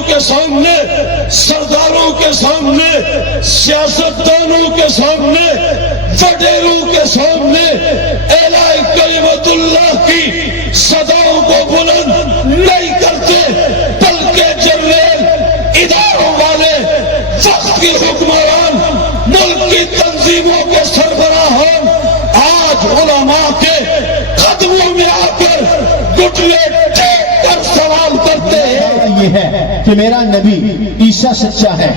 والوں کے سامنے، سرداروں کے سامنے، سیاستدانوں کے سامنے، وڈیروں کے سامنے اعلاء کلمت اللہ کی صداؤں کو بلند نہیں کرتے، بلکہ جنرل، اداروں والے، وقت کی حکمران، ملک کی تنظیموں کے سربراہان آج علماء کے قدموں میں آ کر گھٹنے ٹیک کر سوال کرتے ہیں۔ یہ ہے کہ میرا نبی عیسیٰ سچا ہے،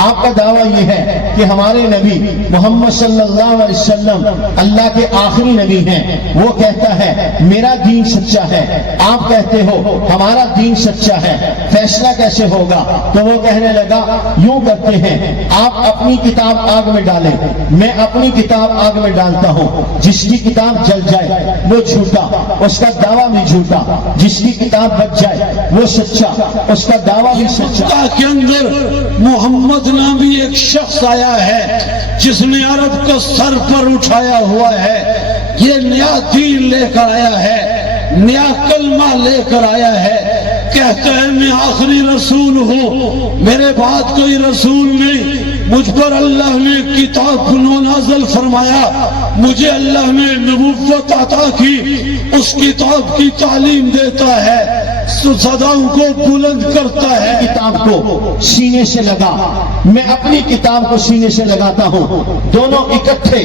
آپ کا دعویٰ یہ ہے کہ ہمارے نبی محمد صلی اللہ علیہ وسلم اللہ کے آخری نبی ہیں، وہ کہتا ہے میرا دین سچا ہے، آپ کہتے ہو ہمارا دین سچا ہے، فیصلہ کیسے ہوگا؟ تو وہ کہنے لگا یوں کرتے ہیں، آپ اپنی کتاب آگ میں ڈالیں، میں اپنی کتاب آگ میں ڈالتا ہوں، جس کی کتاب جل جائے وہ جھوٹا، اس کا دعویٰ بھی جھوٹا، جس کی کتاب بچ جائے وہ سچا، اس کا دعویٰ بھی سچا۔ مکہ کے اندر محمد نامی ایک شخص آیا ہے جس نے عرب کو سر پر اٹھایا ہوا ہے، یہ نیا دین لے کر آیا ہے، نیا کلمہ لے کر آیا ہے، کہتا ہے میں آخری رسول ہوں، میرے بعد کوئی رسول نہیں، مجھ پر اللہ نے کتاب نازل فرمایا، مجھے اللہ نے نبوت عطا کی، اس کتاب کی تعلیم دیتا ہے، صداؤں کو بلند کرتا ہے۔ کتاب کو سینے سے لگا، میں اپنی کتاب کو سینے سے لگاتا ہوں، دونوں اکٹھے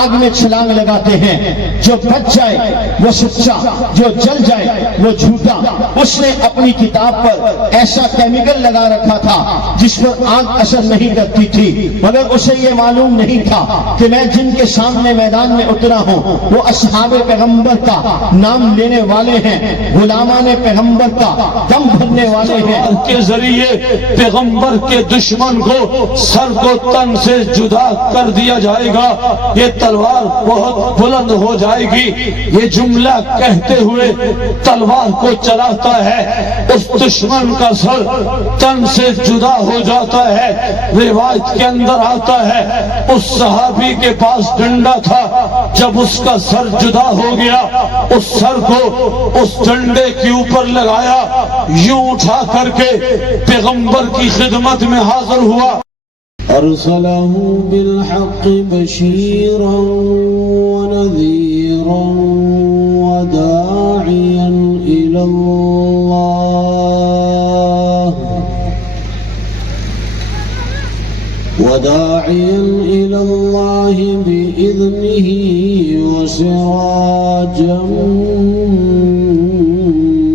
آگ میں چھلانگ لگاتے ہیں، جو بچ جائے وہ سچا، جو جل جائے وہ جھوٹا۔ اس نے اپنی کتاب پر ایسا کیمیکل لگا رکھا تھا جس پر آگ اثر نہیں کرتی تھی، مگر اسے یہ معلوم نہیں تھا کہ میں جن کے سامنے میدان میں اترا ہوں وہ اصحاب پیغمبر کا نام لینے والے ہیں، غلامان پیغمبر کا دم بھرنے والے ہیں۔ کے ذریعے پیغمبر کے دشمن کو سر کو تن سے جدا کر دیا جائے گا، یہ تلوار بہت بلند ہو جائے گی، یہ جملہ کہتے ہوئے تلوار کو چلاتا ہے، اس دشمن کا سر تن سے جدا ہو جاتا ہے۔ روایت کے اندر آتا ہے اس صحابی کے پاس ڈنڈا تھا، جب اس کا سر جدا ہو گیا اس سر کو اس ڈنڈے کے اوپر لگایا، یوں اٹھا کر کے پیغمبر کی خدمت میں حاضر ہوا۔ ارسلہ بالحق بشیرا ونذیرا وداعیا الی اللہ بإذنہ وسراجا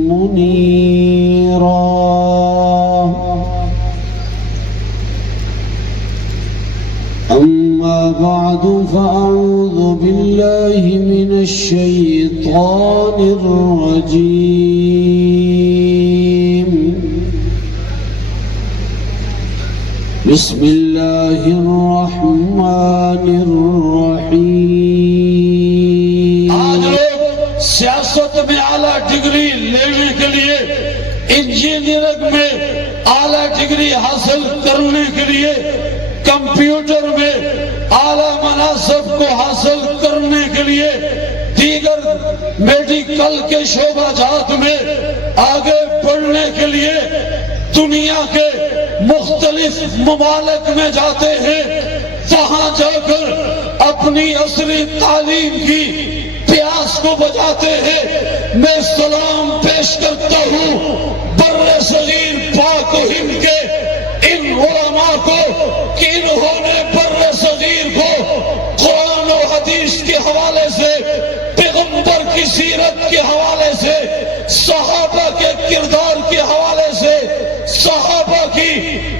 منیرا۔ أما بعد فأعوذ بالله من الشيطان الرجيم، بسم الله الرحمن الرحيم۔ آج لوگ سیاست میں اعلیٰ ڈگری لینے کے لیے، انجینئرنگ میں اعلیٰ ڈگری حاصل کرنے کے لیے، کمپیوٹر میں اعلیٰ مناصب کو حاصل کرنے کے لیے، دیگر میڈیکل کے شعبہ جات میں آگے بڑھنے کے لیے دنیا کے مختلف ممالک میں جاتے ہیں، وہاں جا کر اپنی عصری تعلیم کی پیاس کو بجاتے ہیں۔ میں سلام پیش کرتا ہوں بر صغیر پاک و ہند کے ان علماء کو کہ انہوں نے بر صغیر کو قرآن و حدیث کے حوالے سے، پیغمبر کی سیرت کے حوالے سے، صحابہ کے کردار کے حوالے سے، صحابہ کی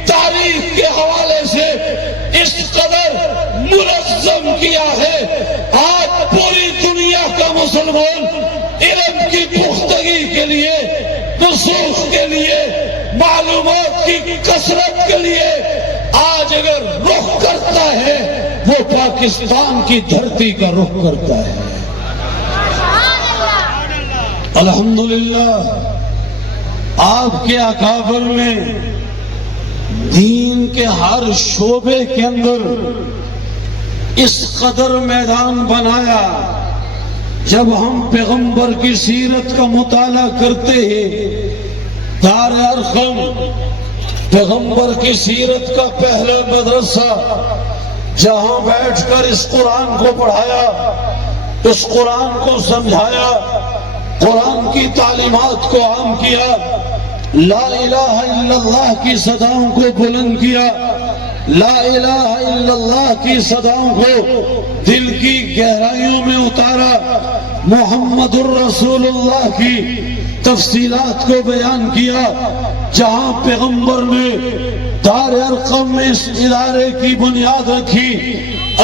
تاریخ کے حوالے سے اس قدر منظم کیا ہے۔ آج پوری دنیا کا مسلمان علم کی پختگی کے لیے، نصوص کے لیے، معلومات کی کثرت کے لیے آج اگر رخ کرتا ہے وہ پاکستان کی دھرتی کا رخ کرتا ہے۔ الحمدللہ آپ کے اکابر نے دین کے ہر شعبے کے اندر اس قدر میدان بنایا۔ جب ہم پیغمبر کی سیرت کا مطالعہ کرتے ہیں، دار ارقم پیغمبر کی سیرت کا پہلا مدرسہ، جہاں بیٹھ کر اس قرآن کو پڑھایا، اس قرآن کو سمجھایا، قرآن کی تعلیمات کو عام کیا، لا الہ الا اللہ کی صداؤں کو بلند کیا، لا الہ الا اللہ کی صداؤں کو دل کی گہرائیوں میں اتارا، محمد الرسول اللہ کی تفصیلات کو بیان کیا۔ جہاں پیغمبر نے دار ارقم میں اس ادارے کی بنیاد رکھی،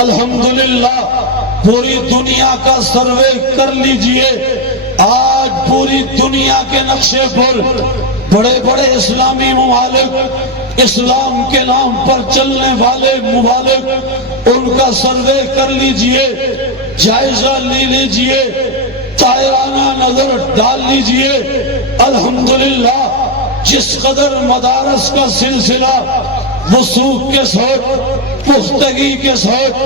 الحمدللہ پوری دنیا کا سروے کر لیجئے، آج پوری دنیا کے نقشے پر بڑے بڑے اسلامی ممالک، اسلام کے نام پر چلنے والے ممالک، ان کا سروے کر لیجئے، جائزہ لے لیجئے، دائرانہ نظر ڈال لیجئے۔ الحمدللہ جس قدر مدارس کا سلسلہ وثوق کے ساتھ، پختگی کے ساتھ،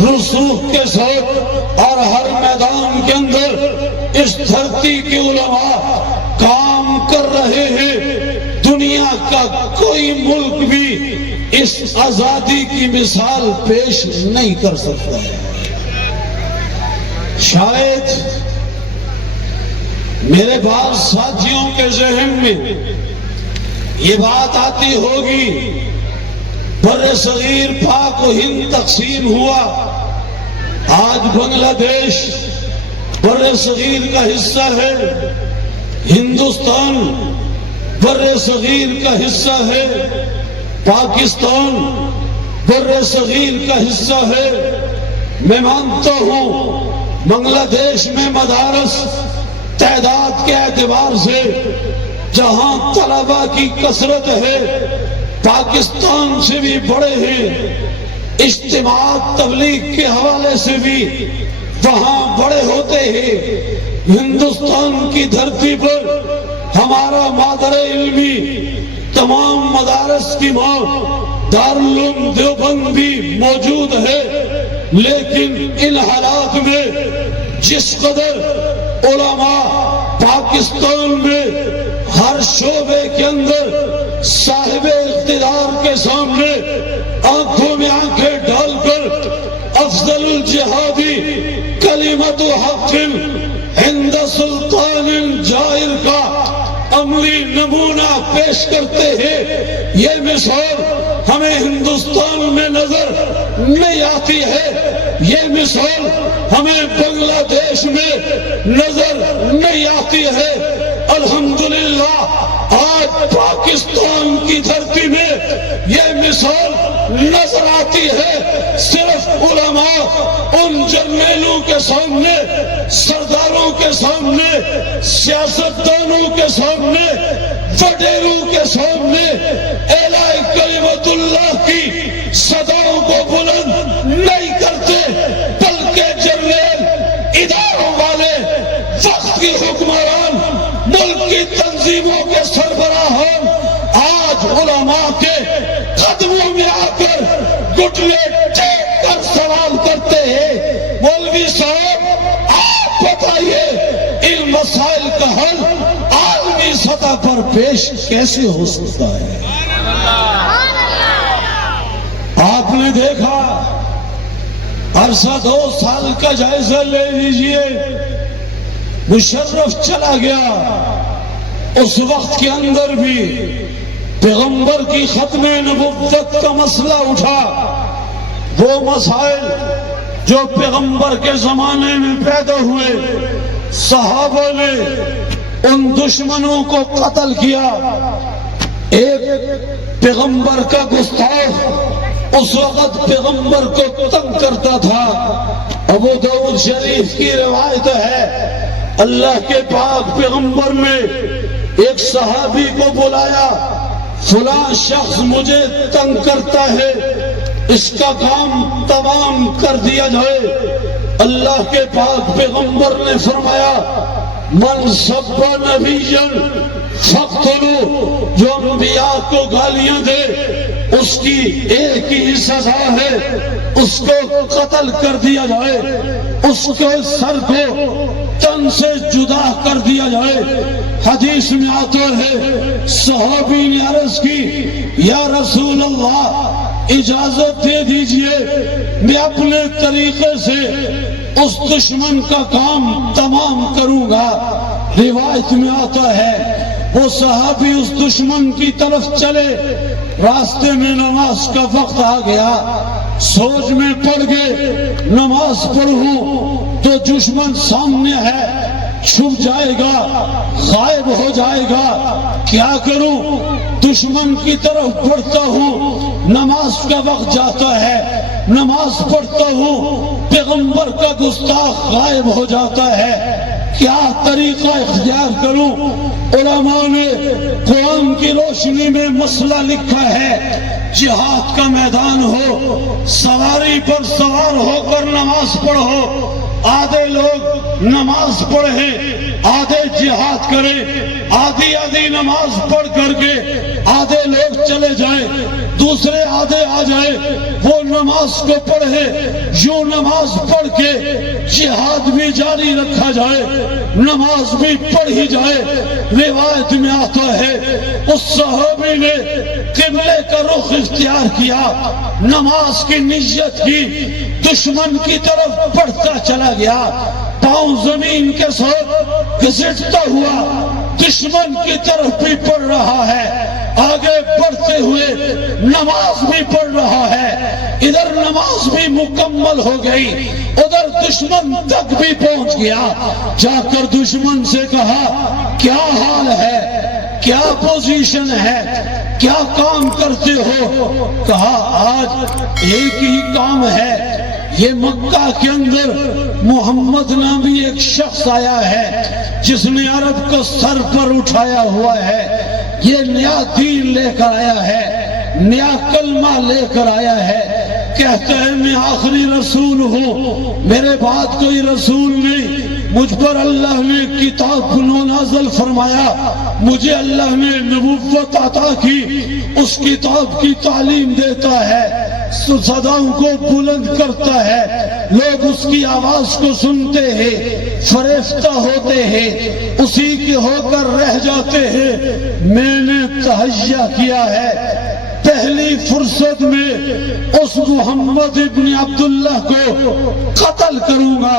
رسوخ کے ساتھ اور ہر میدان کے اندر اس دھرتی کے علماء کام کر رہے ہیں، دنیا کا کوئی ملک بھی اس آزادی کی مثال پیش نہیں کر سکتا ہے۔ شاید میرے بعض ساتھیوں کے ذہن میں یہ بات آتی ہوگی، بر صغیر پاک و ہند تقسیم ہوا، آج بنگلہ دیش بر صغیر کا حصہ ہے، ہندوستان بر صغیر کا حصہ ہے، پاکستان بر صغیر کا حصہ ہے۔ میں مانتا ہوں بنگلہ دیش میں مدارس تعداد کے اعتبار سے جہاں طلباء کی کثرت ہے پاکستان سے بھی بڑے ہیں، اجتماعات تبلیغ کے حوالے سے بھی وہاں بڑے ہوتے ہیں۔ ہندوستان کی دھرتی پر ہمارا مادر علمی تمام مدارس کی ماں دارالعلوم دیوبند بھی موجود ہے، لیکن ان حالات میں جس قدر علماء پاکستان میں ہر شعبے کے اندر صاحب اقتدار کے سامنے آنکھوں میں آنکھیں ڈال کر افضل الجہادی کلمت حق عند سلطان جائر کا عملی نمونہ پیش کرتے ہیں، یہ مثال ہمیں ہندوستان میں نظر نہیں آتی ہے، یہ مثال ہمیں بنگلہ دیش میں نظر نہیں آتی ہے۔ الحمدللہ آج پاکستان کی دھرتی میں یہ مثال نظر آتی ہے، صرف علماء ان جرنیلوں کے سامنے، سرداروں کے سامنے، سیاستدانوں کے سامنے، وڈیروں کے سامنے اعلیٰ کلمت اللہ کی صداؤں کو بلند نہیں کرتے، بلکہ جرنیل، اداروں والے، وقت کی حکمران، ملک کی تنظیموں کے سربراہان آج علماء کے قدموں میں آ کر گھٹنے ٹیک کر سوال کرتے ہیں، مولوی صاحب آپ بتائیے ان مسائل کا حل عالمی سطح پر پیش کیسے ہو سکتا ہے؟ آپ نے دیکھا عرصہ 2 سال کا جائزہ لے لیجئے، مشرف چلا گیا، اس وقت کے اندر بھی پیغمبر کی ختم نبوت کا مسئلہ اٹھا، وہ مسائل جو پیغمبر کے زمانے میں پیدا ہوئے، صحابہ نے ان دشمنوں کو قتل کیا۔ ایک پیغمبر کا گستاخ اس وقت پیغمبر کو تنگ کرتا تھا، ابو داؤد شریف کی روایت ہے، اللہ کے پاک پیغمبر نے ایک صحابی کو بلایا، فلاں شخص مجھے تنگ کرتا ہے، اس کا کام تمام کر دیا جائے۔ اللہ کے پاک پیغمبر نے فرمایا، من سب نبیًا فاقتلوہ، جو انبیاء کو گالیاں دے اس کی ایک ہی سزا ہے، اس کو قتل کر دیا جائے، اس کے سر کو تن سے جدا کر دیا جائے۔ حدیث میں آتا ہے صحابی نے عرض کی یا رسول اللہ اجازت دے دیجئے میں اپنے طریقے سے اس دشمن کا کام تمام کروں گا۔ روایت میں آتا ہے وہ صحابی اس دشمن کی طرف چلے، راستے میں نماز کا وقت آ گیا، سوچ میں پڑ گئے نماز پڑھوں تو دشمن سامنے ہے، چھپ جائے گا، غائب ہو جائے گا، کیا کروں؟ دشمن کی طرف بڑھتا ہوں، نماز کا وقت جاتا ہے، نماز پڑھتا ہوں، پیغمبر کا گستاخ غائب ہو جاتا ہے، کیا طریقہ اختیار کروں؟ علماء نے قرآن کی روشنی میں مسئلہ لکھا ہے، جہاد کا میدان ہو، سواری پر سوار ہو کر نماز پڑھو، آدھے لوگ نماز پڑھیں، آدھے جہاد کریں، آدھی نماز پڑھ کر کے آدھے لوگ چلے جائیں، دوسرے آدھے آ جائیں، وہ نماز کو پڑھے، یوں نماز پڑھ کے جہاد بھی جاری رکھا جائے، نماز بھی پڑھی جائے۔ روایت میں آتا ہے اس صحابی نے قبلے کا رخ اختیار کیا، نماز کی نیت کی، دشمن کی طرف بڑھتا چلا گیا، پاؤں زمین کے ساتھ گھسٹتا ہوا دشمن کی طرف بھی پڑھ رہا ہے، آگے بڑھتے ہوئے نماز بھی پڑھ رہا ہے، ادھر نماز بھی مکمل ہو گئی، ادھر دشمن تک بھی پہنچ گیا، جا کر دشمن سے کہا کیا حال ہے، کیا پوزیشن ہے، کیا کام کرتے ہو؟ کہا آج ایک ہی کام ہے، یہ مکہ کے اندر محمد نامی ایک شخص آیا ہے جس نے عرب کو سر پر اٹھایا ہوا ہے، یہ نیا دین لے کر آیا ہے، نیا کلمہ لے کر آیا ہے، کہتا ہے میں آخری رسول ہوں، میرے بعد کوئی رسول نہیں، مجھ پر اللہ نے کتاب نازل فرمایا، مجھے اللہ نے نبوت عطا کی، اس کتاب کی تعلیم دیتا ہے، صداؤں کو بلند کرتا ہے، لوگ اس کی آواز کو سنتے ہیں، فریفتہ ہوتے ہیں، اسی کے ہو کر رہ جاتے ہیں۔ میں نے تہیہ کیا ہے پہلی فرصت میں اس محمد ابن عبداللہ کو قتل کروں گا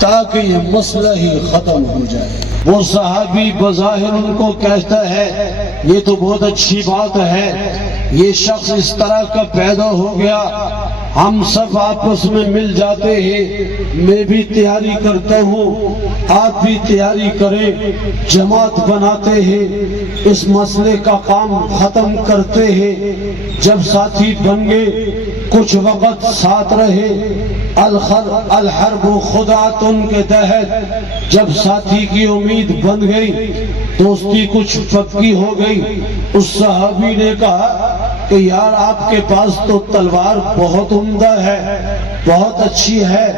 تاکہ یہ مسئلہ ہی ختم ہو جائے۔ وہ صحابی بظاہر ان کو کہتا ہے یہ تو بہت اچھی بات ہے، یہ شخص اس طرح کا پیدا ہو گیا، ہم سب آپس میں مل جاتے ہیں، میں بھی تیاری کرتا ہوں، آپ بھی تیاری کریں، جماعت بناتے ہیں، اس مسئلے کا کام ختم کرتے ہیں۔ جب ساتھی بن گئے، کچھ وقت ساتھ رہے، الحرب خدعۃ کے تحت جب ساتھی کی امید بن گئی، دوستی کچھ پکی ہو گئی، اس صحابی نے کہا کہ یار آپ کے پاس تو تلوار بہت عمدہ ہے، بہت اچھی ہے،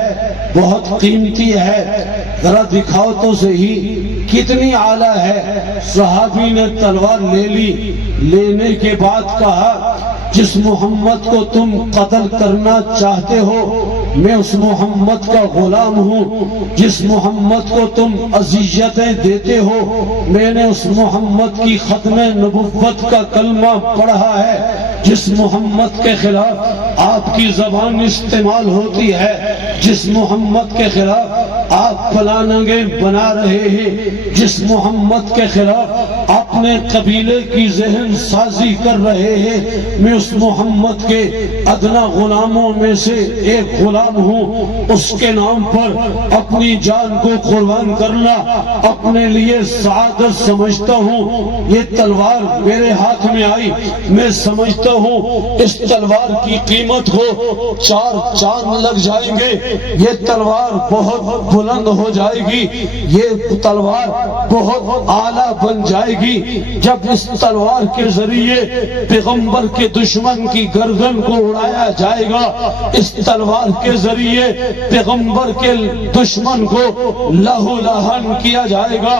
بہت قیمتی ہے، ذرا دکھاؤ تو صحیح کتنی اعلیٰ ہے۔ صحابی نے تلوار لے لی، لینے کے بعد کہا جس محمد کو تم قتل کرنا چاہتے ہو میں اس محمد کا غلام ہوں، جس محمد کو تم اذیتیں دیتے ہو میں نے اس محمد کی ختم نبوت کا کلمہ پڑھا ہے، جس محمد کے خلاف آپ کی زبان استعمال ہوتی ہے، جس محمد کے خلاف آپ پلاننگیں بنا رہے ہیں، جس محمد کے خلاف اپنے قبیلے کی ذہن سازی کر رہے ہیں، میں اس محمد کے ادنا غلاموں میں سے ایک غلام ہوں، اس کے نام پر اپنی جان کو قربان کرنا اپنے لیے سعادت سمجھتا ہوں۔ یہ تلوار میرے ہاتھ میں آئی، میں سمجھتا ہوں اس تلوار کی قیمت کو 4 چاند لگ جائیں گے، یہ تلوار بہت بلند ہو جائے گی، یہ تلوار بہت اعلیٰ بن جائے گی، نہیں، جب اس تلوار کے ذریعے پیغمبر کے دشمن کی گردن کو اڑایا جائے گا، اس تلوار کے ذریعے پیغمبر کے دشمن کو لہو لہن کیا جائے گا،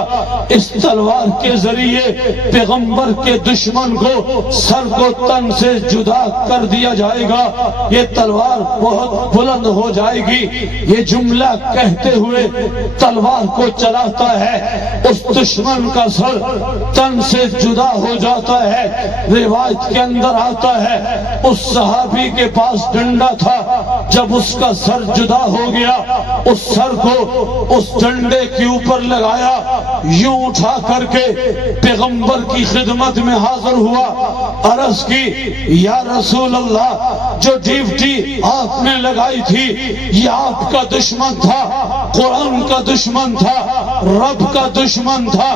اس تلوار کے ذریعے پیغمبر کے دشمن کو سر کو تن سے جدا کر دیا جائے گا۔ یہ تلوار بہت بلند ہو جائے گی۔ یہ جملہ کہتے ہوئے تلوار کو چلاتا ہے، اس دشمن کا سر تن سے جدا ہو جاتا ہے۔ روایت کے اندر آتا ہے اس صحابی کے پاس ڈنڈا تھا، جب اس کا سر جدا ہو گیا، اس سر کو اس ڈنڈے کے اوپر لگایا، یوں اٹھا کر کے پیغمبر کی خدمت میں حاضر ہوا، عرض کی یا رسول اللہ، جو ڈیوٹی آپ نے لگائی تھی یہ آپ کا دشمن تھا، قرآن کا دشمن تھا، رب کا دشمن تھا،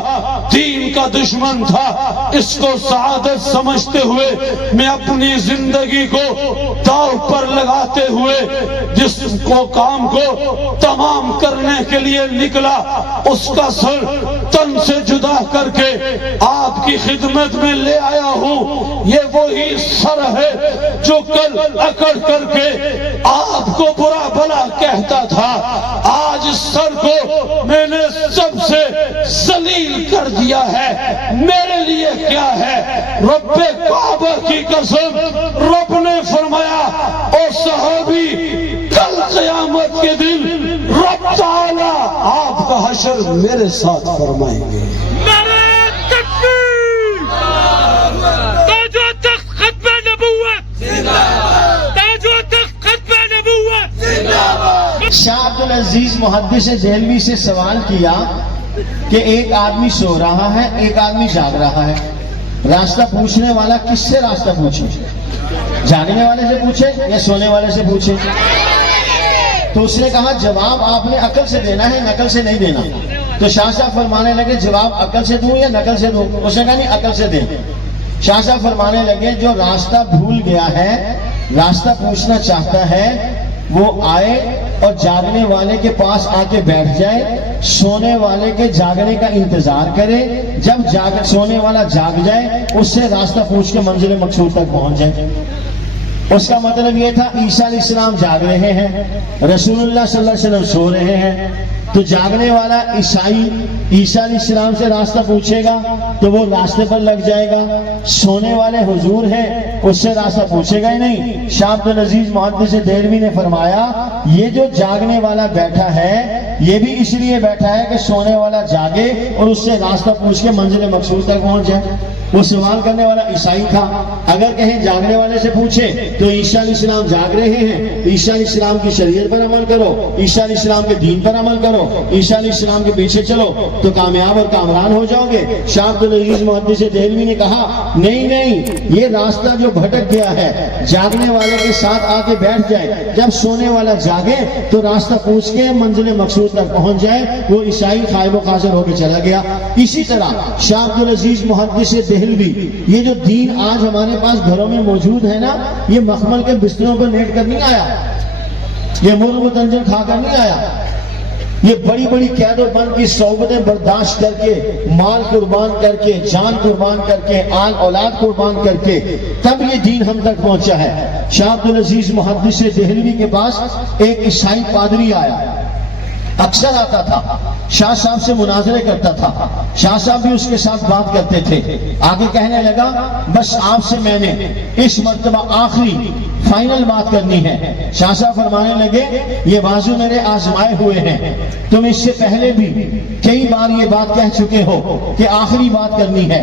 دین کا دشمن تھا۔ اس کو سعادت سمجھتے ہوئے میں اپنی زندگی کو داؤ پر لگاتے ہوئے جس کو کام کو تمام کرنے کے لیے نکلا، اس کا سر تن سے جدا کر کے آپ کی خدمت میں لے آیا ہوں۔ یہ وہی سر ہے جو کل اکڑ کر کے آپ کو برا بھلا کہتا تھا، آج اس سر کو میں نے سب سے ذلیل کر دیا ہے۔ میرے لیے کیا ہے؟ رب کعبہ کی قسم، رب نے فرمایا او صحابی، کل قیامت کے دن رب تعالی آپ کا حشر میرے ساتھ فرمائیں گے۔ نعرہ تکبیر! تاج و تخت ختم نبوت! تاج و تخت ختم نبوت! شاہ عبدالعزیز محدث دہلوی سے سوال کیا کہ ایک آدمی سو رہا ہے، ایک آدمی جاگ رہا ہے، راستہ پوچھنے والا کس سے راستہ پوچھے؟ جاگنے والے سے پوچھے یا سونے والے سے پوچھے؟ تو اس نے کہا جواب آپ نے عقل سے دینا ہے، نقل سے نہیں دینا۔ تو شاہ صاحب فرمانے لگے جواب عقل سے دوں یا نقل سے دوں؟ اس نے کہا نہیں، عقل سے دیں۔ شاہ صاحب فرمانے لگے جو راستہ بھول گیا ہے، راستہ پوچھنا چاہتا ہے، وہ آئے اور جاگنے والے کے پاس آ کے بیٹھ جائے، سونے والے کے جاگنے کا انتظار کرے، جب سونے والا جاگ جائے اس سے راستہ پوچھ کے منزل مقصود تک پہنچ جائے۔ اس کا مطلب یہ تھا عیسیٰ علیہ السلام جاگ رہے ہیں، رسول اللہ صلی اللہ علیہ وسلم سو رہے ہیں، تو جاگنے والا عیسائی عیسیٰ علیہ السلام سے راستہ پوچھے گا تو وہ راستے پر لگ جائے گا، سونے والے حضور ہیں اس سے راستہ پوچھے گا ہی نہیں۔ شاہ عبدالعزیز محدث دہلوی نے فرمایا یہ جو جاگنے والا بیٹھا ہے یہ بھی اس لیے بیٹھا ہے کہ سونے والا جاگے اور اس سے راستہ پوچھ کے منزل مقصود تک پہنچ جائے۔ وہ سوال کرنے والا عیسائی تھا، اگر کہیں جاگنے والے سے پوچھے تو عیسیٰ علیہ السلام جاگ رہے ہیں، عیسیٰ علیہ السلام کی شریعت پر عمل کرو، عیسیٰ علیہ السلام کے دین پر عمل کرو، عیسیٰ علیہ السلام کے پیچھے چلو تو کامیاب اور کامران ہو جاؤ گے۔ شاہ عبدالعزیز محدث دہلوی نے کہا نہیں نہیں، یہ راستہ جو بھٹک گیا ہے جاگنے والے کے ساتھ آ کے بیٹھ جائے، جب سونے والا جاگے تو راستہ پوچھ کے منزل مقصود تک پہنچ جائے۔ وہ عیسائی خائب و خاصر ہو کے چلا گیا۔ اسی طرح شاہ عبدالعزیز محدث دہلوی، یہ جو دین آج ہمارے پاس گھروں میں موجود ہے نا، یہ مخمل کے بستروں پر لیٹ کر نہیں آیا، یہ مرغ متنجن کھا کر نہیں آیا، یہ بڑی بڑی قید و بند کی صحبتیں برداشت کر کے، مال قربان کر کے، جان قربان کر کے، آل اولاد قربان کر کے تب یہ دین ہم تک پہنچا ہے۔ شاہ عبدالعزیز محدث دہلوی کے پاس ایک عیسائی پادری آیا، اکثر آتا تھا، شاہ صاحب سے مناظرے کرتا تھا، شاہ صاحب بھی اس کے ساتھ بات کرتے تھے۔ آگے کہنے لگا بس آپ سے میں نے اس مرتبہ آخری فائنل بات کرنی ہے۔ شاہ صاحب فرمانے لگے یہ بازو میرے آزمائے ہوئے ہیں، تم اس سے پہلے بھی کئی بار یہ بات کہہ چکے ہو کہ آخری بات کرنی ہے،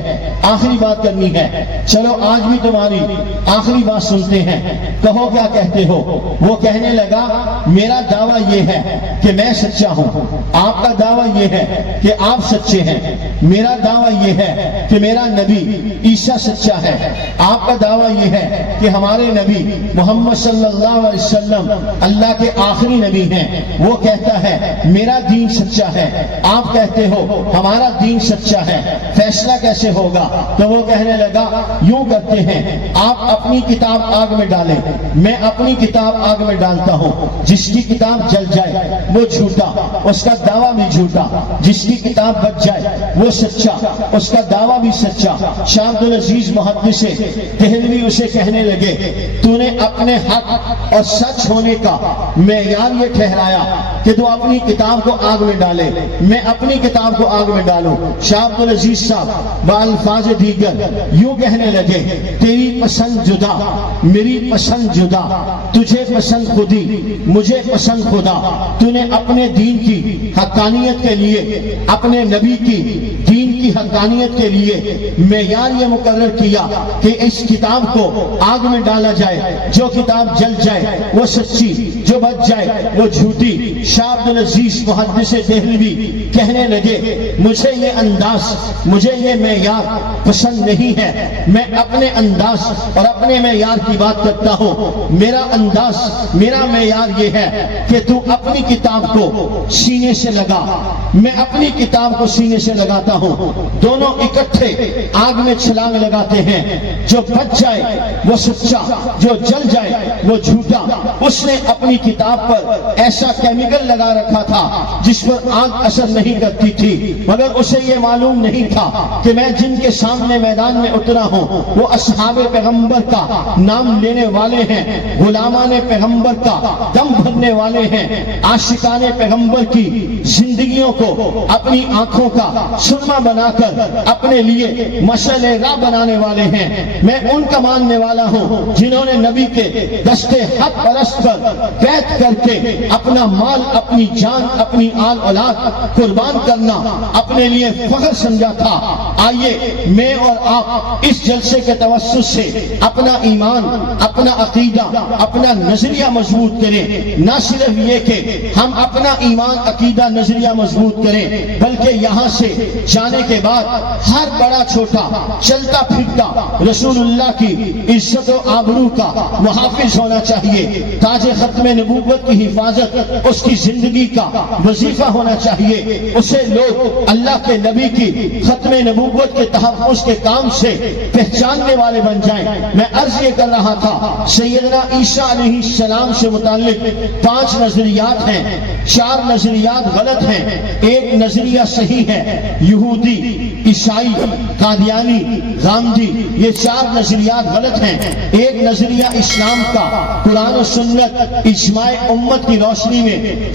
آخری بات کرنی ہے، چلو آج بھی تمہاری آخری بات سنتے ہیں، کہو کیا کہتے ہو۔ وہ کہنے لگا میرا دعویٰ یہ ہے کہ میں سچا ہوں، آپ کا دعویٰ یہ ہے کہ آپ سچے ہیں، میرا دعویٰ یہ ہے کہ میرا نبی عیسیٰ سچا ہے، آپ کا دعویٰ یہ ہے کہ ہمارے نبی محمد صلی اللہ علیہ وسلم اللہ کے آخری نبی ہیں۔ وہ کہتا ہے میرا دین سچا ہے، آپ کہتے ہو ہمارا دین سچا ہے، فیصلہ کیسے ہوگا؟ تو وہ کہنے لگا یوں کرتے ہیں، آپ اپنی کتاب آگ میں ڈالیں، میں اپنی کتاب آگ میں ڈالتا ہوں، جس کی کتاب جل جائے وہ جھوٹا، اس کا دعویٰ بھی جھوٹا، جس کی کتاب بچ جائے وہ سچا، اس کا دعویٰ بھی سچا۔ شاہ عبد العزیز محدث دہلوی اسے کہنے لگے تو نے اپنے حق اور سچ ہونے کا معیار یہ ٹھہرایا کہ تو اپنی کتاب کو آگ میں ڈالے، میں اپنی کتاب کو آگ میں ڈالوں۔ شاہ عبد العزیز صاحب بالفاظ دیگر یوں کہنے لگے تیری پسند جدا، میری پسند جدا، تجھے پسند خودی، مجھے پسند خدا۔ تو نے اپنے دین کی حقانیت کے لیے، اپنے نبی کی دین کی حقانیت کے لیے معیار یہ مقرر کیا کہ اس کتاب کو آگ میں ڈالا جائے، جو کتاب جل جائے وہ سچی، جو بچ جائے وہ جھوٹی۔ شاہ عبد العزیز محدث دہلوی کہنے لگے مجھے یہ انداز، مجھے یہ معیار پسند نہیں ہے، میں اپنے انداز اور اپنے معیار کی بات کرتا ہوں۔ میرا انداز، میرا معیار یہ ہے کہ تو اپنی کتاب کو سینے سے لگا، میں اپنی کتاب کو سینے سے لگاتا ہوں، دونوں اکٹھے آگ میں چھلانگ لگاتے ہیں، جو بچ جائے وہ سچا، جو جل جائے وہ جھوٹا۔ اس نے اپنی کتاب پر ایسا کیمیکل لگا رکھا تھا جس پر آگ اثر نہیں کرتی تھی، مگر اسے یہ معلوم نہیں تھا کہ میں جن کے سامنے میدان میں اترا ہوں وہ اصحاب پیغمبر کا نام لینے والے ہیں، غلامان پیغمبر کا دم بھرنے والے ہیں، عاشقان پیغمبر کی زندگیوں کو اپنی آنکھوں کا سرما بنا کر اپنے لیے مشعل راہ بنانے والے ہیں۔ میں ان کا ماننے والا ہوں جنہوں نے نبی کے دستے حق پرست پر بیعت کر کے اپنا مال، اپنی جان، اپنی آل اولاد قربان کرنا اپنے لیے فخر سمجھا تھا۔ آئیے میں اور آپ اس جلسے کے توسط سے اپنا ایمان، اپنا عقیدہ، اپنا نظریہ مضبوط کریں۔ نہ صرف یہ کہ ہم اپنا ایمان، عقیدہ، نظریہ مضبوط کریں، بلکہ یہاں سے جانے کے بعد ہر بڑا چھوٹا چلتا پھرتا رسول اللہ کی عزت و آبرو کا محافظ ہونا چاہیے۔ تاج ختم نبوت کی حفاظت اس کی زندگی کا وظیفہ ہونا چاہیے۔ اسے لوگ اللہ کے نبی کی ختم نبوت کے تحفظ کے کام سے پہچاننے والے بن جائیں۔ میں عرض یہ کر رہا تھا سیدنا عیسیٰ علیہ السلام سے متعلق 5 نظریات ہیں، 4 نظریات غلط ہیں، ایک نظریہ صحیح ہے۔ یہودی، عیسائی، قادیانی، غامدی، یہ 4 نظریات غلط ہیں۔ ایک نظریہ اسلام کا قرآن و سنت اجماع امت کی روشنی میں